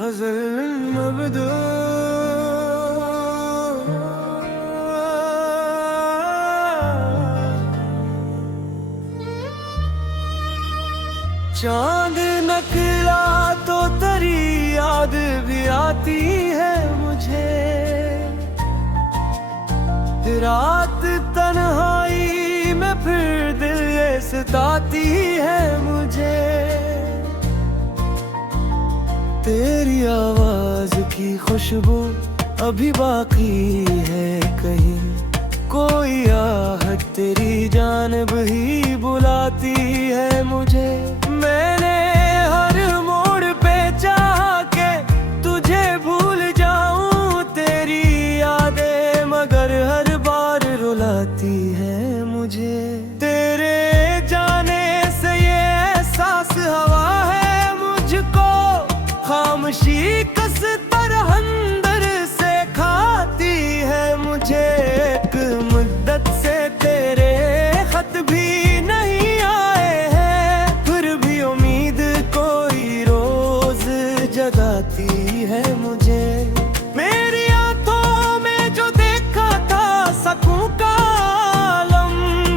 गज़ल मबदू चांद नकला तो तेरी याद भी आती है मुझे। रात तन्हाई में फिर दिल ये सताती है मुझे। तेरी आवाज की खुशबू अभी बाकी है कहीं, कोई आहट तेरी जानिब ही बुलाती है मुझे। मैंने हर मोड़ पे चाहा के तुझे भूल जाऊं, तेरी यादें मगर हर बार रुलाती है मुझे। तेरे जाने से ये एहसास हवा है मुझको, खामोशी कस तरह अंदर से खाती है मुझे। एक मुद्दत से तेरे खत भी नहीं आए हैं, फिर भी उम्मीद कोई रोज जगाती है मुझे। मेरी आंखों में जो देखा था सकूं का आलम,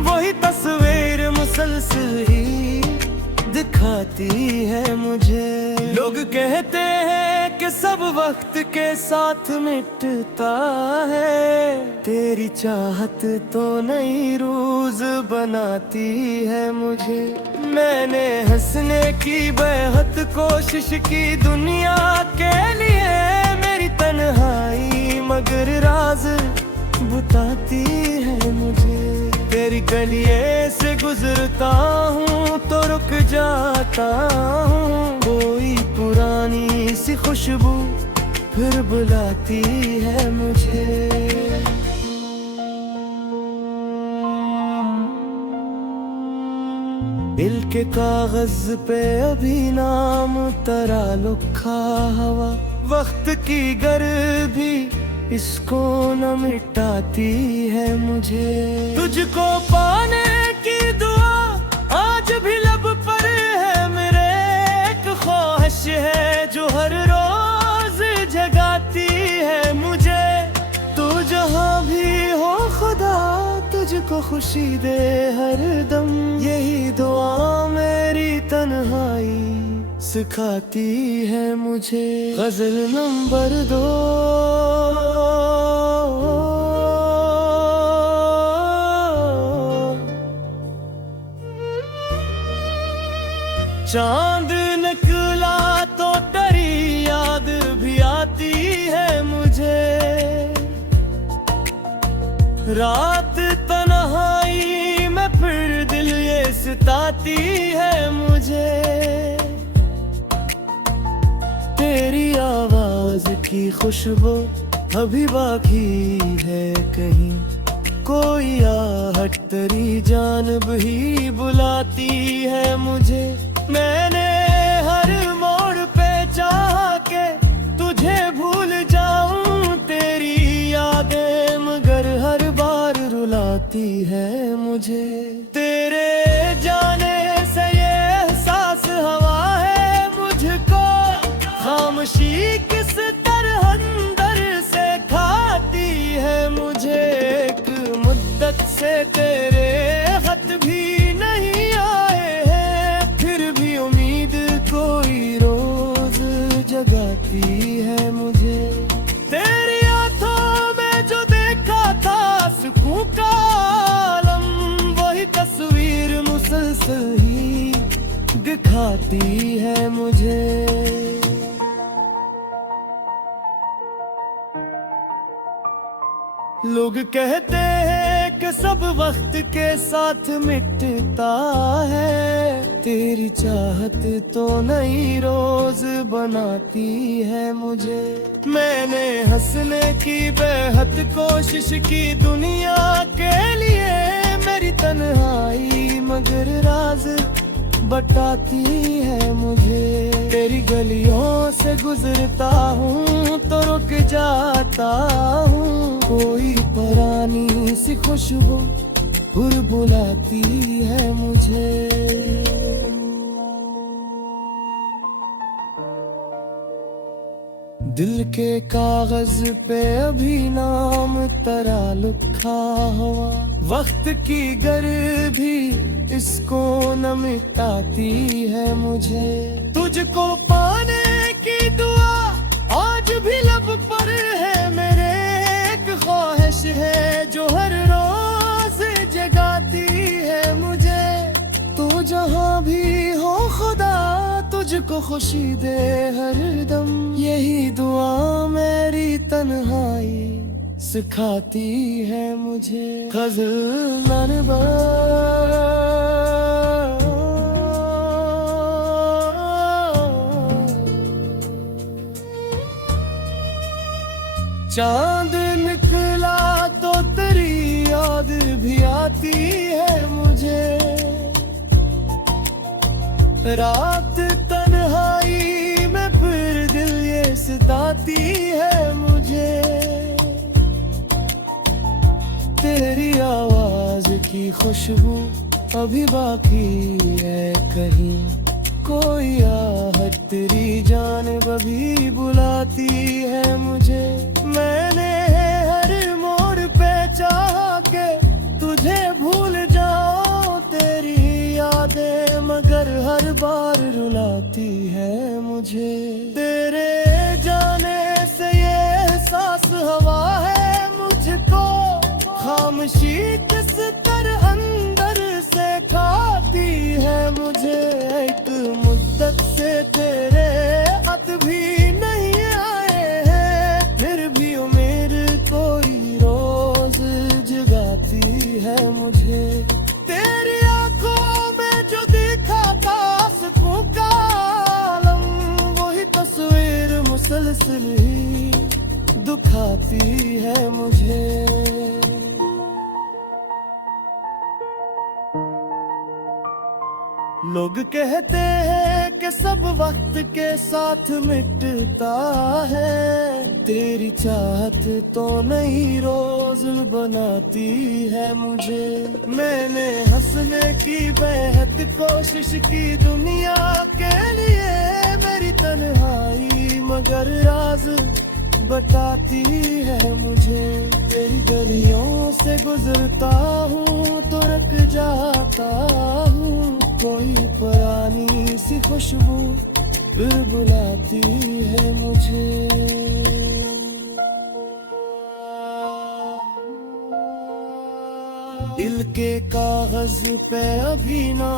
वही तस्वीर मुसलसल ही दिखाती है मुझे। लोग कहते हैं कि सब वक्त के साथ मिटता है, तेरी चाहत तो नई रोज बनाती है मुझे। मैंने हंसने की बेहद कोशिश की दुनिया के लिए, मेरी तन्हाई मगर राज बताती है मुझे। तेरी गलिये से गुजरता हूँ तो रुक जाता हूँ, कोई पुरानी सी खुशबू फिर बुलाती है मुझे। दिल के कागज पे अभी नाम तरा लिखा हवा, वक्त की गर्मी इसको न मिटाती है मुझे। तुझको पाने की दुआ आज भी लब पर है मेरे, एक ख्वाहिश है जो हर रोज जगाती है मुझे। तू जहाँ भी हो खुदा तुझको खुशी दे हर दम, यही दुआ मेरी तन्हाई सिखाती है मुझे। गजल नंबर 2। चांद निकला तो तेरी याद भी आती है मुझे। रात तन्हाई में फिर दिल ये सताती है मुझे। तेरी आवाज की खुशबू अभी बाकी है कहीं, कोई आहट तेरी जानिब ही बुलाती है मुझे। मैंने हर मोड़ पे चाहा के तुझे भूल जाऊं, तेरी यादें मगर हर बार रुलाती है मुझे। तेरे जाने से ये एहसास हवा है मुझको, खामोशी किस तरह अंदर से खाती है मुझे। एक मुद्दत से तेरे खत भी नहीं आए हैं, फिर भी उम्मीद कोई रोज जगाती है मुझे। तेरी आंखों में जो देखा था सुकून का आलम, वही तस्वीर मुसलसल ही दिखाती है मुझे। लोग कहते हैं कि सब वक्त के साथ मिटता है, तेरी चाहत तो नई रोज बनाती है मुझे। मैंने हंसने की बेहद कोशिश की दुनिया के लिए, मेरी तन्हाई मगर राज बताती है मुझे। तेरी गलियों से गुजरता हूँ तो रुक जाता हूँ, कोई पुरानी सी खुशबू फिर बुलाती है मुझे। दिल के कागज पे अभी नाम तेरा लिखा हुआ, वक्त की गर्मी इसको न मिटाती है मुझे। तुझको पाने की दुआ आज भी लब पर है मेरे, एक ख्वाहिश है जो हर रोज जगाती है मुझे। तू जहाँ भी हो खुदा तुझको खुशी दे हर दम, यही दुआ मेरी तन्हाई सिखाती है मुझे। गज़ल ननबा चांद निकला तो तेरी याद भी आती है मुझे, रात तन्हाई में फिर दिल ये सताती है मुझे। तेरी आवाज की खुशबू अभी बाकी है कहीं, कोई आहट तेरी जानिब अभी बुलाती है मुझे। मैंने हर मोड़ पे चाहा के तुझे भूल जाऊं, तेरी यादें मगर हर बार रुलाती है मुझे। तेरे जाने से ये एहसास हवा है मुझको, खामोशी किस तरह अंदर से खाती है मुझे। एक मुद्दत से तेरे खत भी नहीं आए हैं, फिर भी उम्मीद कोई रोज जगाती है मुझे। तेरी आंखों में जो देखा था सुकून का आलम, वही तस्वीर मुसलसल ही दुखाती है मुझे। लोग कहते हैं कि सब वक्त के साथ मिटता है, तेरी चाहत तो नई रोज बनाती है मुझे। मैंने हंसने की बेहद कोशिश की दुनिया के लिए, मेरी तन्हाई मगर राज बताती है मुझे। तेरी गलियों से गुजरता हूँ तो रुक जाता हूँ, कोई पुरानी सी खुशबू फिर बुलाती है मुझे। दिल के कागज पे अभी ना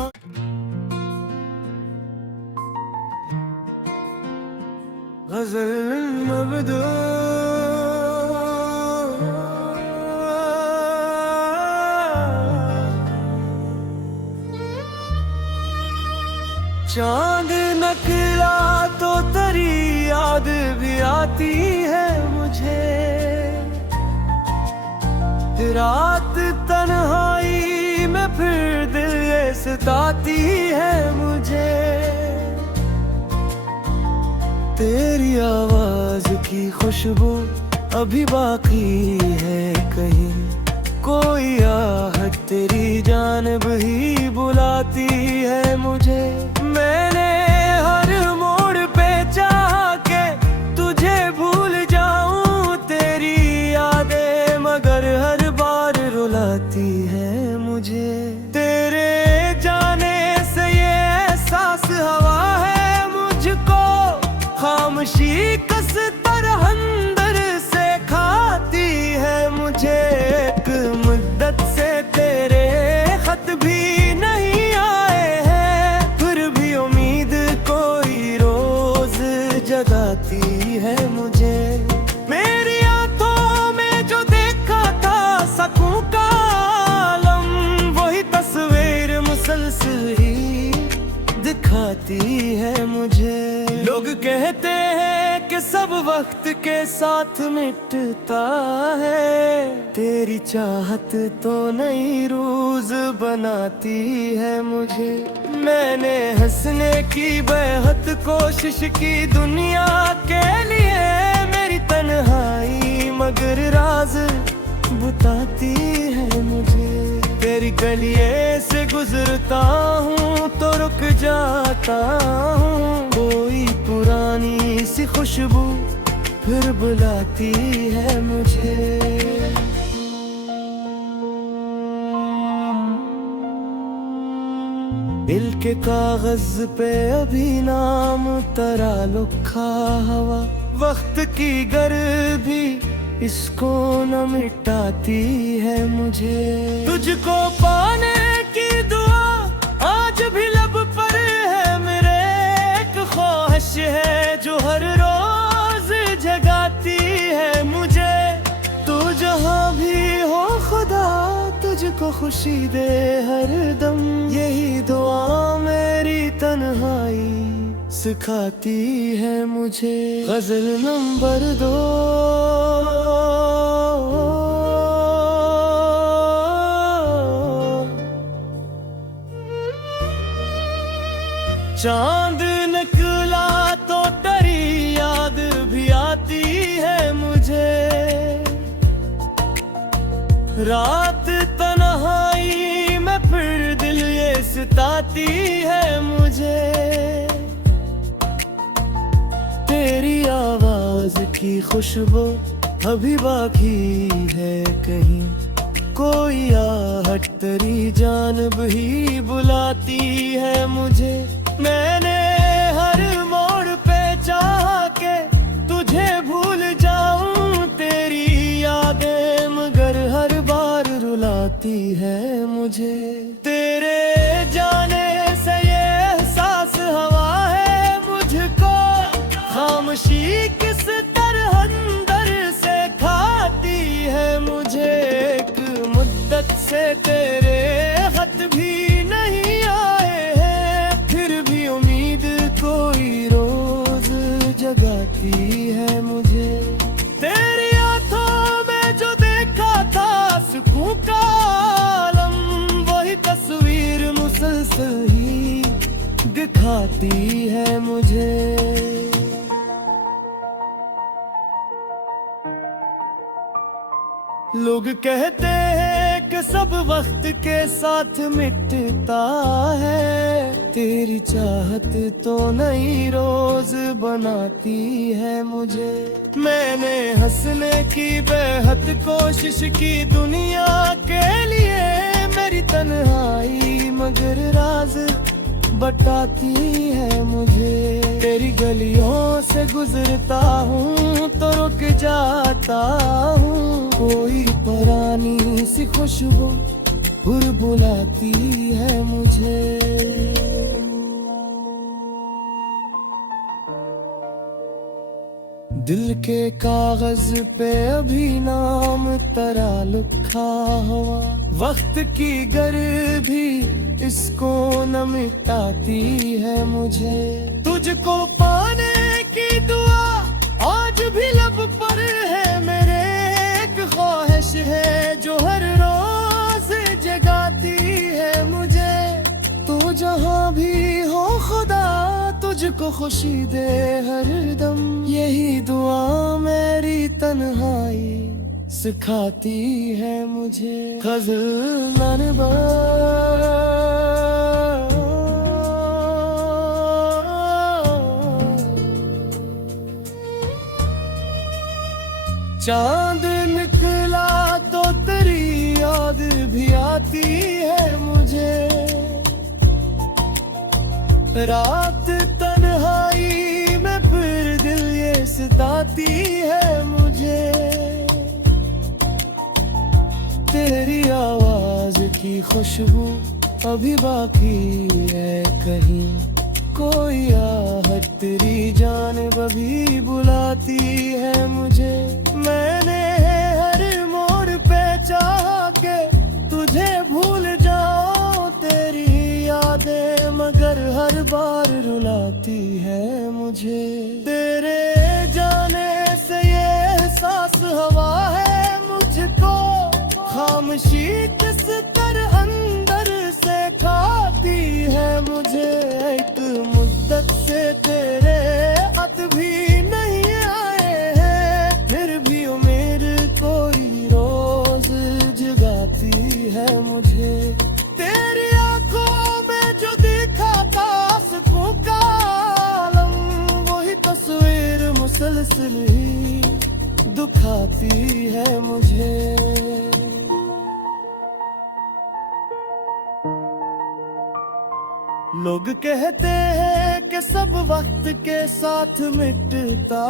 गज़ल मबदू चांद निकला तो तेरी याद भी आती है मुझे, रात तन्हाई में फिर दिल ये सताती है मुझे। तेरी आवाज की खुशबू अभी बाकी है कहीं, कोई आहट तेरी जानिब ही बुलाती है मुझे। मैंने हर मोड़ पे चाहा के तुझे भूल जाऊं, तेरी यादें मगर हर बार रुलाती है मुझे। तेरे जाने से ये एहसास हवा है मुझको, खामोशी किस तरह अंदर से खाती है मुझे। एक मुद्दत से तेरे खत भी नहीं आए हैं, फिर भी उम्मीद कोई रोज जगाती है मुझे। मेरी आंखों में जो देखा था सकूं का आलम, वही तस्वीर मुसलसल ही दिखाती है मुझे। लोग कहते हैं कि सब वक्त के साथ मिटता है, तेरी चाहत तो नई रोज बनाती है मुझे। मैंने हंसने की बेहद कोशिश की दुनिया के लिए, मेरी तन्हाई मगर राज बताती है मुझे। तेरी गलिये से गुजरता हूँ तो रुक जाता हूँ, कोई पुरानी सी खुशबू फिर बुलाती है मुझे। दिल के कागज पे अभी नाम तरा लिखा हवा, वक्त की गर्मी इसको न मिटाती है मुझे। तुझको पाने की दुआ आज भी लब पर है मेरे, एक ख्वाहिश है जो हर रोज जगाती है मुझे। तू जहाँ भी हो खुदा तुझको खुशी दे हर दम, यही दुआ मेरी तन्हाई सिखाती है मुझे। गजल नंबर 2। चांद निकला तो तेरी याद भी आती है मुझे, रात तन्हाई में फिर दिल ये सताती है मुझे। तेरी आवाज की खुशबू अभी बाकी है कहीं, कोई आहट तेरी जानब ही बुलाती है मुझे। मैंने हर मोड़ पे चाहा के तुझे भूल जाऊं, तेरी यादें मगर हर बार रुलाती है मुझे। तेरे जाने से ये एहसास हवा है मुझको, खामोशी किस तरह अंदर से खाती है मुझे। एक मुद्दत से तेरे खत भी नहीं आए हैं, फिर भी उम्मीद कोई रोज जगाती है मुझे। तेरी आंखों में जो देखा था सुकून का आलम, वही तस्वीर मुसलसल ही दिखाती है मुझे। लोग कहते हैं कि सब वक्त के साथ मिटता है, तेरी चाहत तो नई रोज बनाती है मुझे। मैंने हंसने की बेहद कोशिश की दुनिया के लिए, मेरी तन्हाई मगर राज बताती है मुझे। तेरी गलियों से गुजरता हूँ तो रुक जाता हूँ, कोई पुरानी सी खुशबू फिर बुलाती है मुझे। दिल के कागज पे अभी नाम तरा लिखा हुआ, वक्त की गर्मी इसको न मिटाती है मुझे। तुझको पाने की दुआ आज भी लब पर है मेरे, एक ख्वाहिश है जो हर रोज जगाती है मुझे। तू जहाँ भी हो खुदा तुझको खुशी दे हर दम, यही दुआ मेरी तन्हाई सिखाती है मुझे। गजल नंबर। चांद निकला तो तेरी याद भी आती है मुझे, रात तन्हाई में फिर दिल ये सताती है मुझे। तेरी आवाज की खुशबू अभी बाकी है कहीं, कोई आहट तेरी जानिब अभी बुलाती है मुझे। मैंने हर मोड़ पे चाहा के तुझे भूल जाऊं, तेरी यादें मगर हर बार रुलाती है मुझे। तेरे जाने से ये एहसास हवा है मुझको, खामोशी किस तरह अंदर से खाती है मुझे। एक मुद्दत से तेरे खत भी नहीं आए हैं, फिर भी उम्मीद कोई रोज जगाती है मुझे। तेरी आंखों में जो देखा था सुकून का आलम, वही तस्वीर मुसलसल ही बुलाती है मुझे। लोग कहते हैं कि सब वक्त के साथ मिटता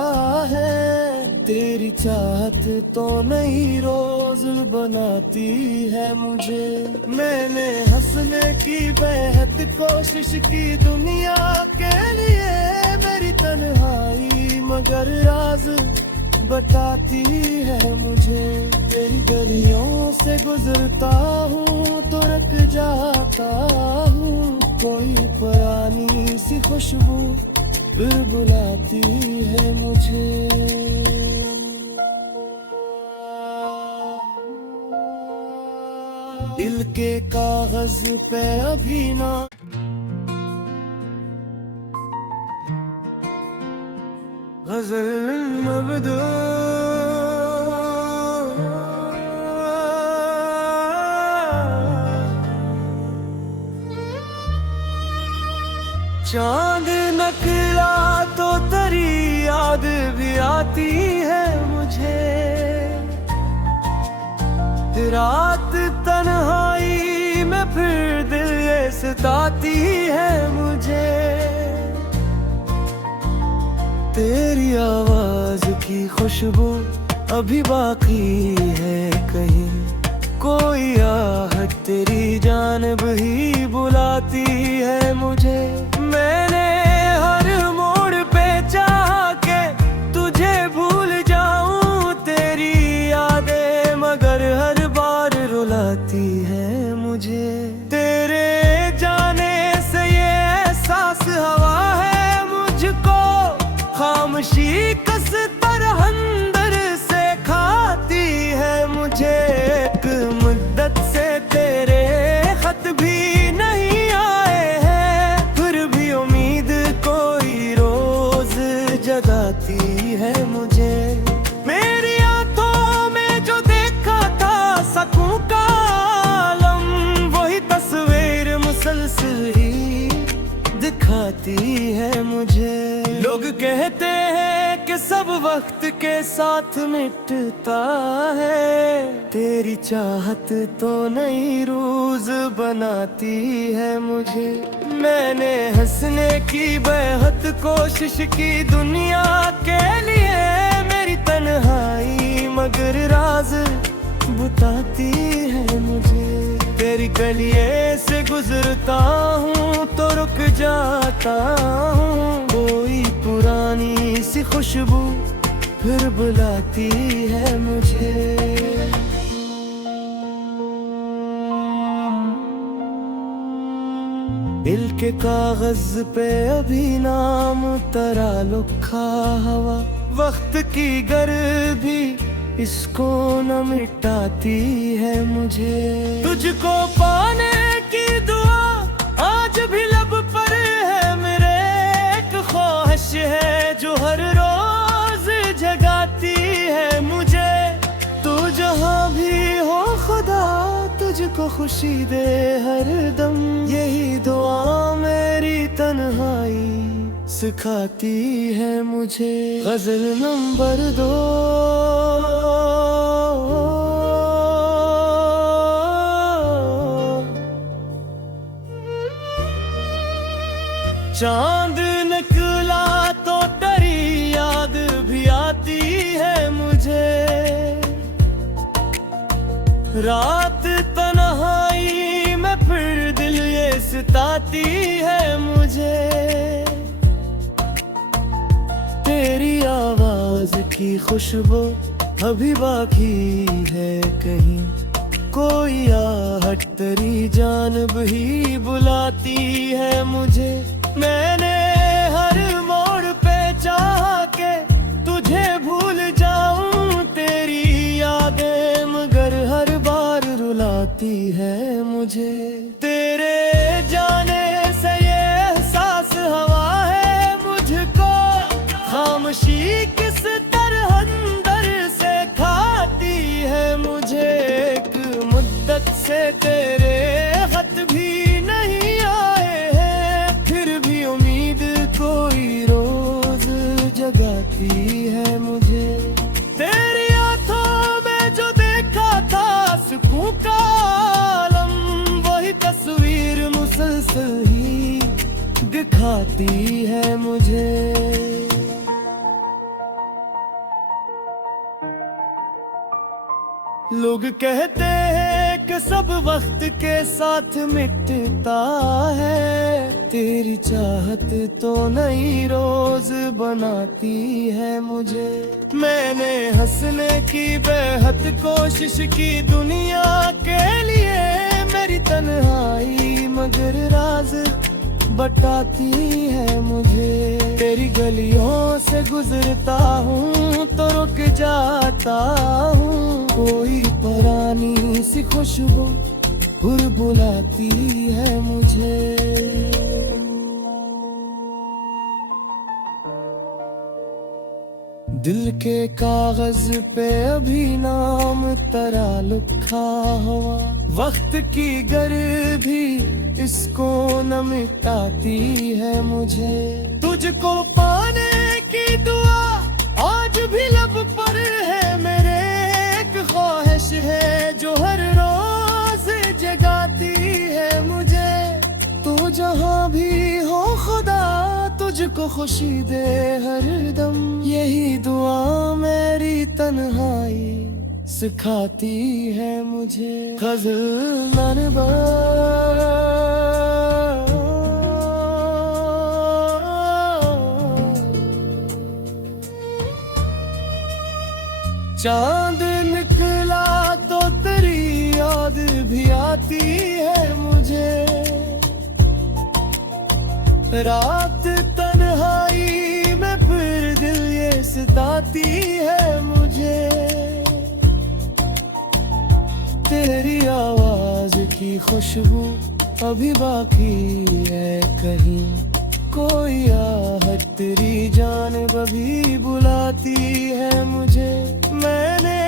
है, तेरी चाहत तो नई रोज बनाती है मुझे। मैंने हंसने की बेहद कोशिश की दुनिया के लिए, मेरी तन्हाई मगर राज बताती है मुझे। तेरी गलियों से गुजरता हूँ तो रुक जाता हूँ, कोई पुरानी सी खुशबू फिर बुलाती है मुझे। दिल के कागज पे अभी ना गजल मबदू, चांद नकला तो तेरी याद भी आती है मुझे। रात तन्हाई में फिर दिल ये सताती है मुझे। तेरी आवाज की खुशबू अभी बाकी है कहीं, कोई आहट तेरी जानब ही बुलाती है मुझे। मैंने हर मोड़ पे चाहा के तुझे भूल जाऊं, तेरी यादें मगर हर बार रुलाती है मुझे। तेरे जाने से ये एहसास हवा है मुझको, खामोशी कस तरह अंदर से खाती है मुझे। एक मुद्दत से तेरे खत भी नहीं आए हैं, फिर भी उम्मीद कोई रोज जगाती है मुझे। मेरी आंखों में जो देखा था सकूं का आलम, वही तस्वीर मुसलसल ही दिखाती है मुझे। लोग कहते हैं कि सब वक्त के साथ मिटता है, तेरी चाहत तो नई रोज बनाती है मुझे। मैंने हंसने की बेहद कोशिश की दुनिया के लिए, मेरी तन्हाई मगर राज बताती है मुझे। तेरी गलिये से गुजरता हूँ तो रुक जाता हूँ, कोई पुरानी सी खुशबू फिर बुलाती है मुझे। दिल के कागज पे अभी नाम तेरा लिखा हवा, वक्त की गर्मी इसको न मिटाती है मुझे। तुझको पाने की दुआ आज भी लब पर है मेरे, एक ख्वाहिश है जो हर रोज जगाती है मुझे। तू जहाँ भी हो खुदा तुझको खुशी दे हर दम, यही दुआ मेरी तन्हाई सिखाती है मुझे। गजल नंबर 2। चांद निकला तो तेरी याद भी आती है मुझे। रात तन्हाई में फिर दिल ये सताती है मुझे। तेरी आवाज की खुशबू अभी बाकी है कहीं, कोई आहट तेरी जानब ही बुलाती है मुझे। मैंने हर मोड़ पे चाहा के तुझे भूल जाऊं, तेरी यादें मगर हर बार रुलाती है मुझे। तेरे जाने से ये एहसास हवा है मुझको, खामोशी किस तरह अंदर से खाती है मुझे। एक मुद्दत से तेरे खत भी नहीं आए हैं, फिर भी सिखाती है मुझे। लोग कहते हैं कि सब वक्त के साथ मिटता है, तेरी चाहत तो नई रोज बनाती है मुझे। मैंने हंसने की बेहद कोशिश की दुनिया के लिए, मेरी तन्हाई मगर राज बताती है मुझे। तेरी गलियों से गुजरता हूँ तो रुक जाता हूँ, कोई पुरानी सी खुशबू बुलाती है मुझे। दिल के कागज पे अभी नाम तेरा लिखा हुआ, वक्त की गर्मी इसको न मिटाती है मुझे। तुझको पाने की दुआ आज भी लब पर है मेरे, एक ख्वाहिश है जो हर रोज जगाती है मुझे। तू जहाँ भी हो खुदा तुझको खुशी दे हर दम, यही दुआ मेरी तन्हाई सिखाती है मुझे। गज़ल ननबा चांद निकला तो तेरी याद भी आती है मुझे। रात तन्हाई में फिर दिल ये सताती है मुझे। तेरी आवाज की खुशबू अभी बाकी है कहीं, कोई आहट तेरी जानिब अभी बुलाती है मुझे। मैंने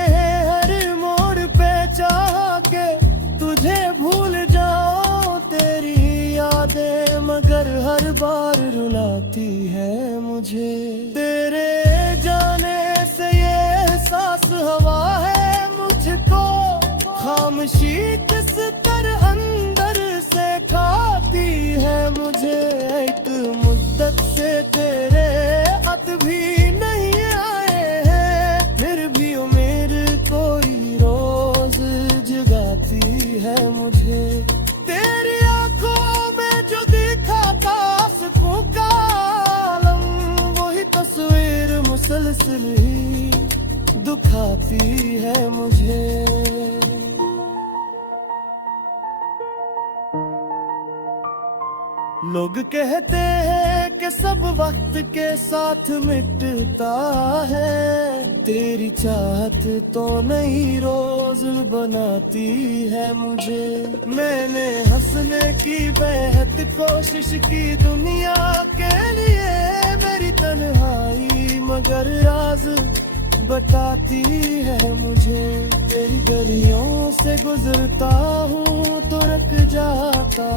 हर मोड़ पे चाहा के तुझे भूल जाऊं, तेरी यादें मगर हर बार रुलाती है मुझे। तेरे जाने से ये एहसास हवा है मुझको, खामोशी किस तरह अंदर से खाती है मुझे। एक मुद्दत से तेरे खत भी नहीं आए हैं, फिर भी उम्मीद कोई रोज जगाती है मुझे। तेरी आंखों में जो दिखा था सुकून का आलम, वही तस्वीर मुसलसल ही दुखाती है मुझे। लोग कहते हैं कि सब वक्त के साथ मिटता है, तेरी चाहत तो नई रोज बनाती है मुझे। मैंने हंसने की बेहद कोशिश की दुनिया के लिए, मेरी तन्हाई मगर राज बताती है मुझे। तेरी गलियों से गुजरता हूँ तो रुक जाता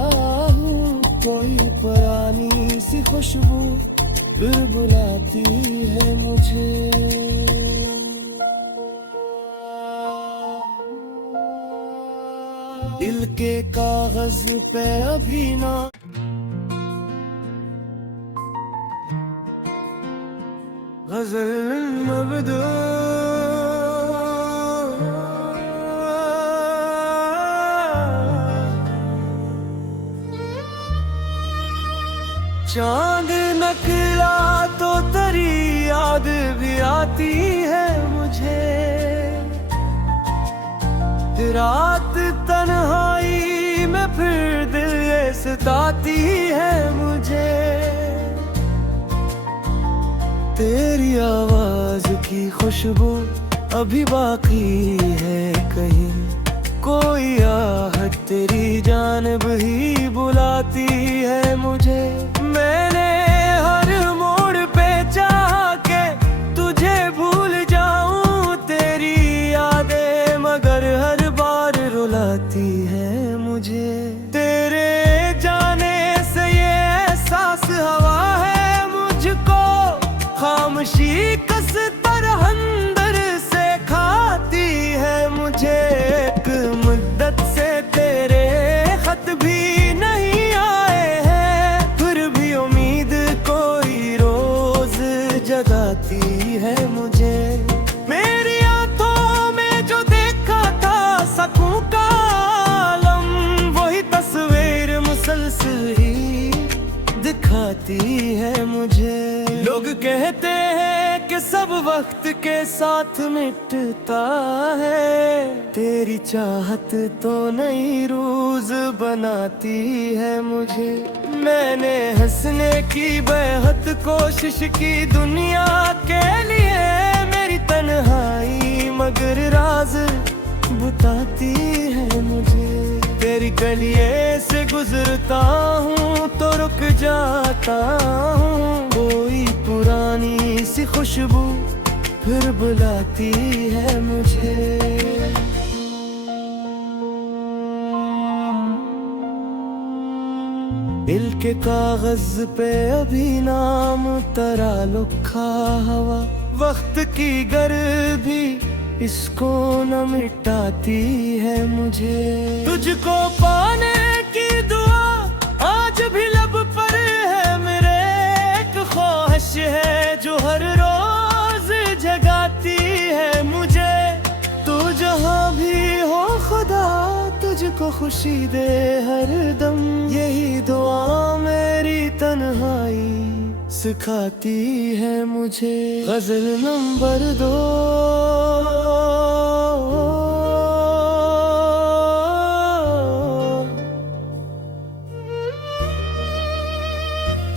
हूँ, कोई पुरानी सी खुशबू बुलाती है मुझे। दिल के कागज पे अभी ना गज़ल मबदू चांद निकला तो तेरी याद भी आती है मुझे। रात तन्हाई में फिर दिल ये सताती है मुझे। तेरी आवाज की खुशबू अभी बाकी है कहीं, कोई आहट तेरी जानिब ही बुलाती है मुझे। मैंने हर मोड़ पे चाहा के तुझे भूल जाऊं, तेरी यादें मगर हर बार रुलाती है मुझे। तेरे जाने से ये एहसास हवा है मुझको, खामोशी किस तरह अंदर से खाती है मुझे। एक मुद्दत से तेरे खत भी नहीं आए सिखाती है मुझे। लोग कहते हैं कि सब वक्त के साथ मिटता है, तेरी चाहत तो नई रोज बनाती है मुझे। मैंने हंसने की बेहद कोशिश की दुनिया के लिए, मेरी तन्हाई मगर राज बताती है मुझे। तेरी गलिये से गुजरता हूँ तो रुक जाता हूँ, कोई पुरानी सी खुशबू फिर बुलाती है मुझे। दिल के कागज पे अभी नाम तरा लिखा हवा, वक्त की गर्मी इसको न मिटाती है मुझे। तुझको पाने की दुआ आज भी लब पर है मेरे, एक ख्वाहिश है जो हर रोज जगाती है मुझे। तू जहाँ भी हो खुदा तुझको खुशी दे हर दम, यही दुआ मेरी तन्हाई सिखाती है मुझे। गजल नंबर 2।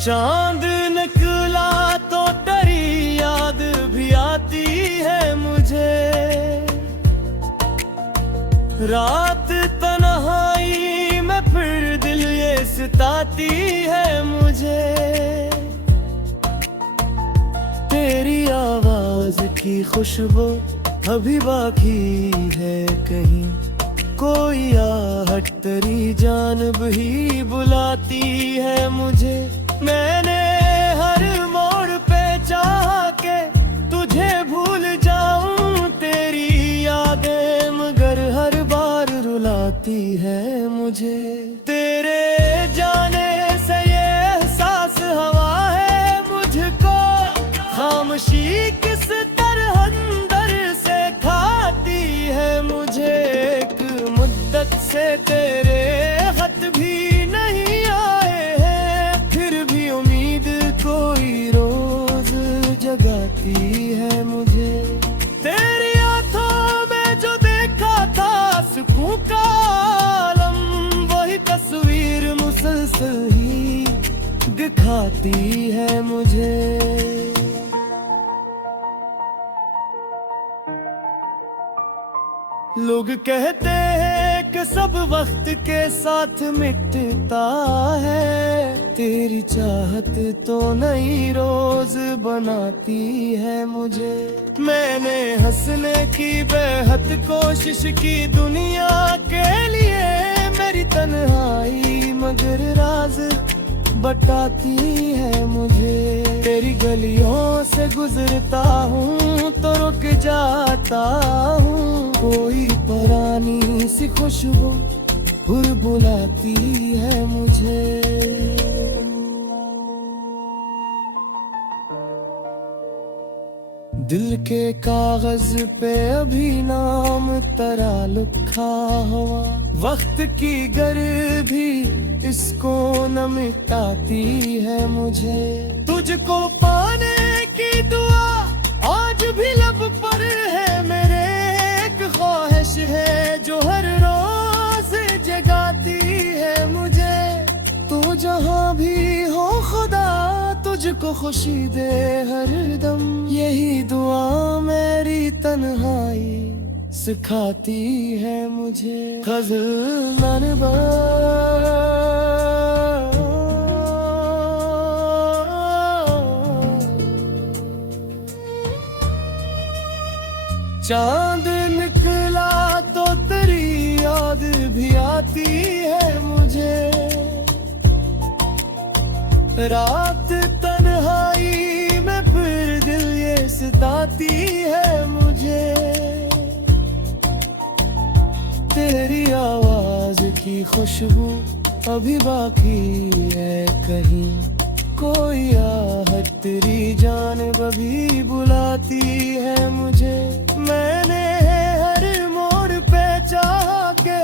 चांद निकला तो तेरी याद भी आती है मुझे, रात तन्हाई में फिर दिल ये सताती है मुझे। तेरी आवाज की खुशबू अभी बाकी है कहीं, कोई आहट तेरी जानब ही बुलाती है मुझे। मैंने हर मोड़ पे चाहा के तुझे भूल जाऊं, तेरी यादें मगर हर बार रुलाती है मुझे। तेरे जाने से ये एहसास हवा है मुझको, खामोशी किस तरह अंदर से खाती है मुझे। एक मुद्दत से तेरे खत भी नहीं आए हैं, फिर भी उम्मीद कोई रोज जगाती है मुझे। तेरी आंखों में जो देखा था सुकून का आलम, वही तस्वीर मुसलसल ही दिखाती है मुझे। लोग कहते हैं कि सब वक्त के साथ मिटता है, तेरी चाहत तो नई रोज बनाती है मुझे। मैंने हंसने की बेहद कोशिश की दुनिया के लिए, मेरी तन्हाई मगर राज बताती है मुझे। तेरी गलियों से गुजरता हूँ तो रुक जाता हूँ, कोई पुरानी सी खुशबू फिर बुलाती है मुझे। दिल के कागज पे अभी नाम तरा लिखा हुआ, वक्त की गर्मी इसको न मिटाती है मुझे। तुझको पाने की दुआ आज भी लब पर है मेरे, एक ख्वाहिश है जो हर रोज जगाती है मुझे। तू जहाँ भी हो खुदा तुझको खुशी दे हर दम, यही दुआ मेरी तन्हाई सिखाती है मुझे। गजल नंबर चांद निकला तो तेरी याद भी आती है मुझे, रात तन्हाई में फिर दिल ये सताती है मुझे। तेरी आवाज की खुशबू अभी बाकी है कहीं, कोई आहट तेरी जानिब अभी बुलाती है मुझे। मैंने हर मोड़ पे चाहा के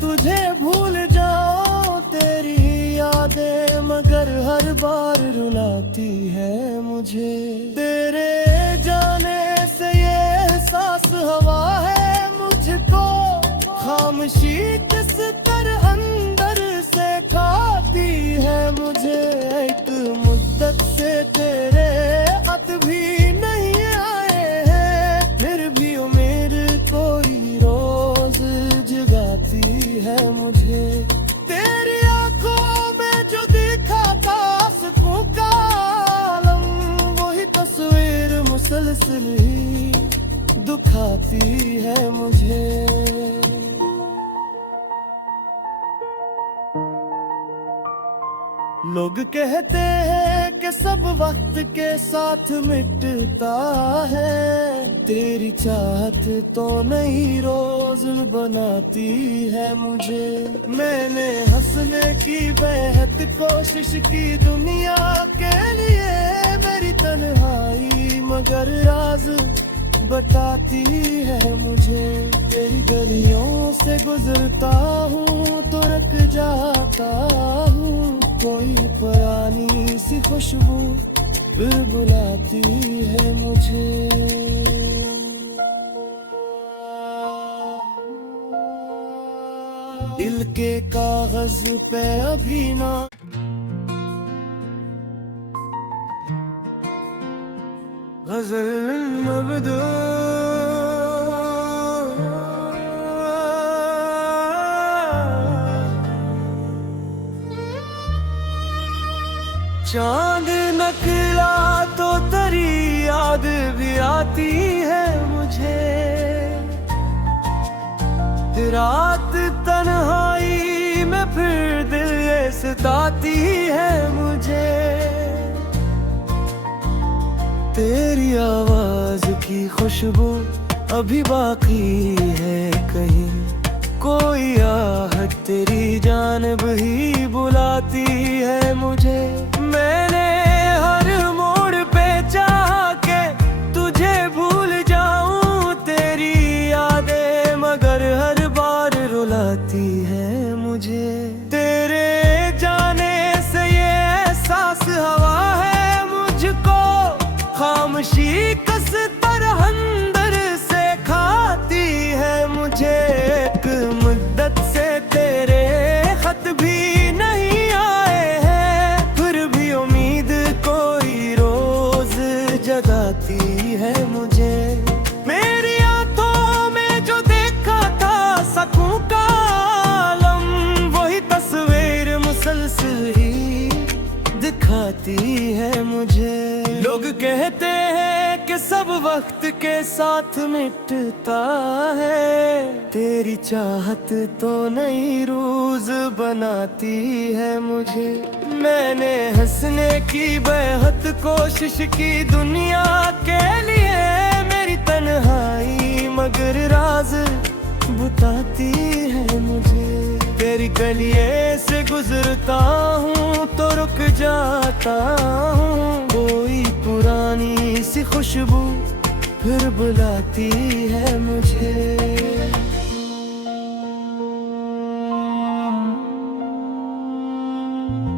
तुझे भूल जाऊं, तेरी यादें मगर मगर हर बार रुलाती है मुझे। तेरे जाने से ये एहसास हवा है मुझको, खामोशी किस तरह अंदर से खाती है मुझे। एक मुद्दत से तेरे खत भी नहीं आए हैं, फिर भी उम्मीद कोई रोज जगाती है मुझे। तेरी आंखों में जो दिखा था सुकून का आलम, वही तस्वीर मुसलसल ही दुखाती है मुझे। लोग कहते हैं कि सब वक्त के साथ मिटता है, तेरी चाहत तो नई रोज बनाती है मुझे। मैंने हंसने की बेहद कोशिश की दुनिया के लिए, मेरी तन्हाई मगर राज बताती है मुझे। तेरी गलियों से गुजरता हूँ तो रुक जाता हूँ, कोई पुरानी सी खुशबू फिर बुलाती है मुझे। दिल के कागज पे अभी ना गजल मबदू, चांद नकला तो तेरी याद भी आती है मुझे। रात तन्हाई में फिर दिल ये सताती है मुझे। तेरी आवाज की खुशबू अभी बाकी है कहीं, कोई आहट तेरी जानिब ही बुलाती है मुझे। मैंने हर मोड़ पे चाहा के तुझे भूल जाऊं, तेरी यादें मगर हर बार रुलाती है मुझे। तेरे जाने से ये एहसास हवा है मुझको, खामोशी किस तरह अंदर से खाती है मुझे। एक मुद्दत से तेरे खत भी नहीं आए हैं, फिर भी उम्मीद कोई रोज जगाती है मुझे। मेरी आंखों में जो देखा था सुकून का आलम, वही तस्वीर मुसलसल ही दिखाती है मुझे। लोग कहते हैं कि सब वक्त के साथ मिटता है, तेरी चाहत तो नई रोज बनाती है मुझे। मैंने हंसने की बेहद कोशिश की दुनिया के लिए, मेरी तन्हाई मगर राज बताती है मुझे। तेरी गलिये से गुजरता हूँ तो रुक जाता हूँ, कोई पुरानी सी खुशबू फिर बुलाती है मुझे।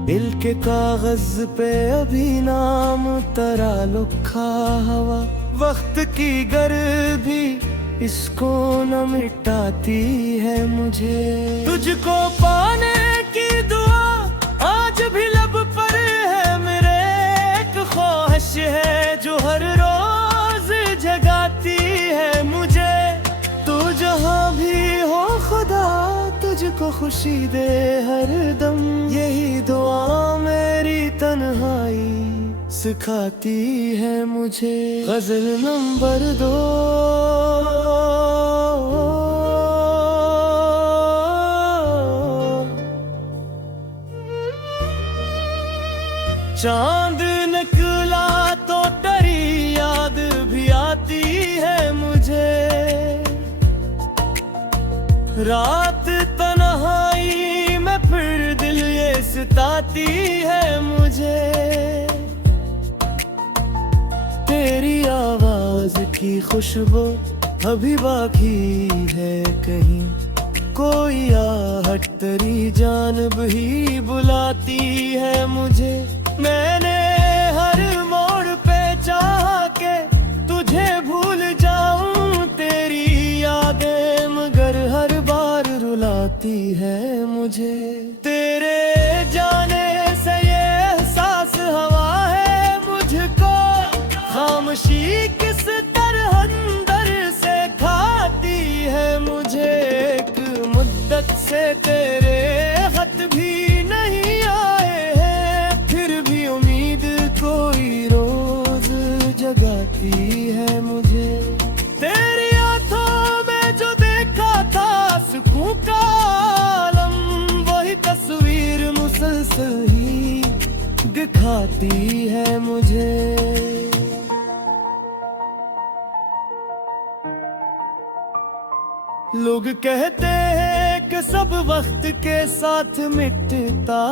दिल के कागज पे अभी नाम तेरा लिखा हवा, वक्त की गर्मी इसको न मिटाती है मुझे। तुझको पाने की दुआ आज भी लब पर है मेरे, एक ख्वाहिश है जो हर रोज जगाती है मुझे। तू जहाँ भी हो खुदा तुझको खुशी दे हर दम, यही दुआ मेरी तन्हाई सिखाती है मुझे। गजल नंबर 2। चांद निकला तो तेरी याद भी आती है मुझे। रात तन्हाई में फिर दिल ये सताती है मुझे। तेरी आवाज की खुशबू अभी बाकी है कहीं, कोई आहट तेरी जानब ही बुलाती है मुझे। मैंने हर मोड़ पे चाहा के तुझे भूल जाऊं, तेरी यादें मगर हर बार रुलाती है मुझे। तेरे जाने से ये एहसास हवा है मुझको, खामोशी किस तरह अंदर से खाती है मुझे। एक मुद्दत से तेरे खत भी नहीं आए हैं, फिर भी उम्मीद कोई रोज जगाती है मुझे। तेरी आंखों में जो देखा था सुकून का आलम, वही तस्वीर मुसलसल ही दिखाती है मुझे। लोग कहते हैं कि सब वक्त के साथ मिटता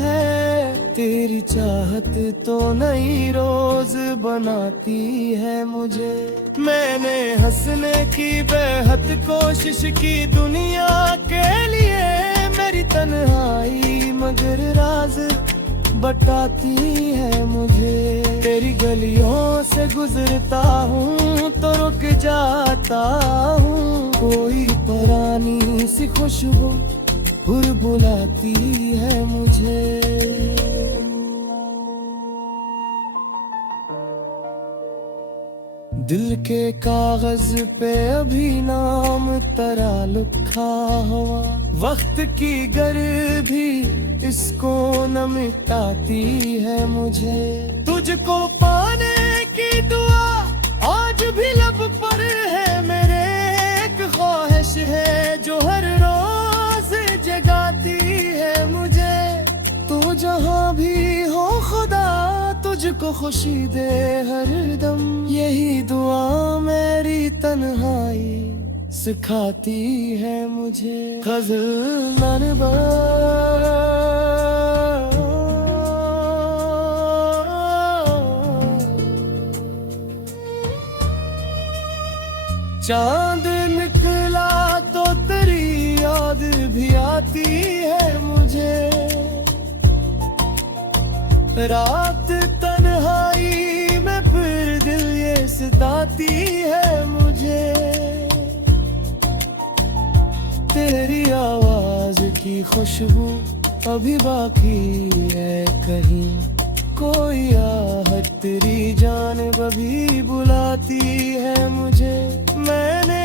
है, तेरी चाहत तो नई रोज बनाती है मुझे। मैंने हंसने की बेहद कोशिश की दुनिया के लिए, मेरी तन्हाई मगर राज बताती है मुझे। तेरी गलियों से गुजरता हूँ तो रुक जाता हूँ, कोई पुरानी सी खुशबू हुर बुलाती है मुझे। दिल के कागज पे अभी नाम तेरा लिखा हुआ, वक्त की गर्मी इसको न मिटाती है मुझे। तुझको पाने की दुआ आज भी लब पर है मेरे, एक ख्वाहिश है जो हर रोज जगाती है मुझे। तू जहाँ भी हो खुदा तुझको खुशी दे हर दम, यही दुआ मेरी तन्हाई सिखाती है मुझे। गज़ल ननबा चांद निकला तो तेरी याद भी आती है मुझे। रात तन्हाई में फिर दिल ये सताती है मुझे। तेरी आवाज की खुशबू अभी बाकी है कहीं, कोई आहट तेरी जानब भी बुलाती है मुझे। मैंने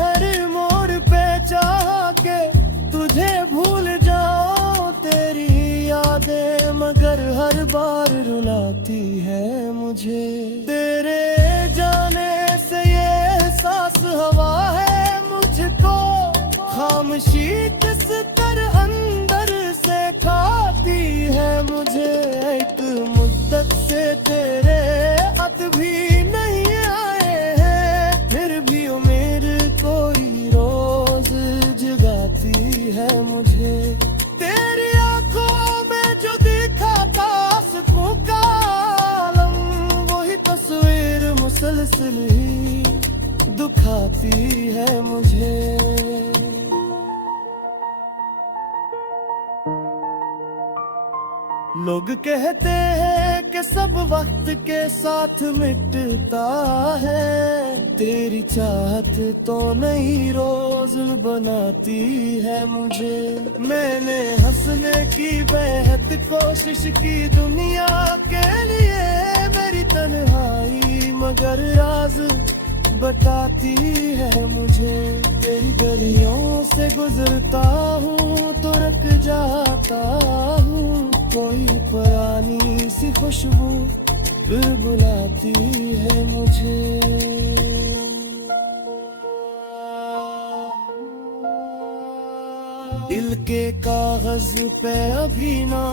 हर मोड़ पे चाहा के तुझे भूल जाऊं, तेरी यादें मगर हर बार रुलाती है मुझे। तेरे जाने से ये एहसास हवा है मुझको, खामोशी किस तरह अंदर से खाती है मुझे। एक मुद्दत से तेरे खत भी नहीं आए हैं, फिर भी उम्मीद कोई रोज जगाती है मुझे। तेरी आंखों में जो देखा था सुकून का आलम, वही तस्वीर मुसलसल ही दुखाती है मुझे। लोग कहते हैं कि सब वक्त के साथ मिटता है, तेरी चाहत तो नई रोज बनाती है मुझे। मैंने हंसने की बेहद कोशिश की दुनिया के लिए, मेरी तन्हाई मगर राज बताती है मुझे। तेरी गलियों से गुजरता हूँ तो रुक जाता हूँ, कोई पुरानी सी खुशबू फिर बुलाती है मुझे। दिल के कागज पे अभी ना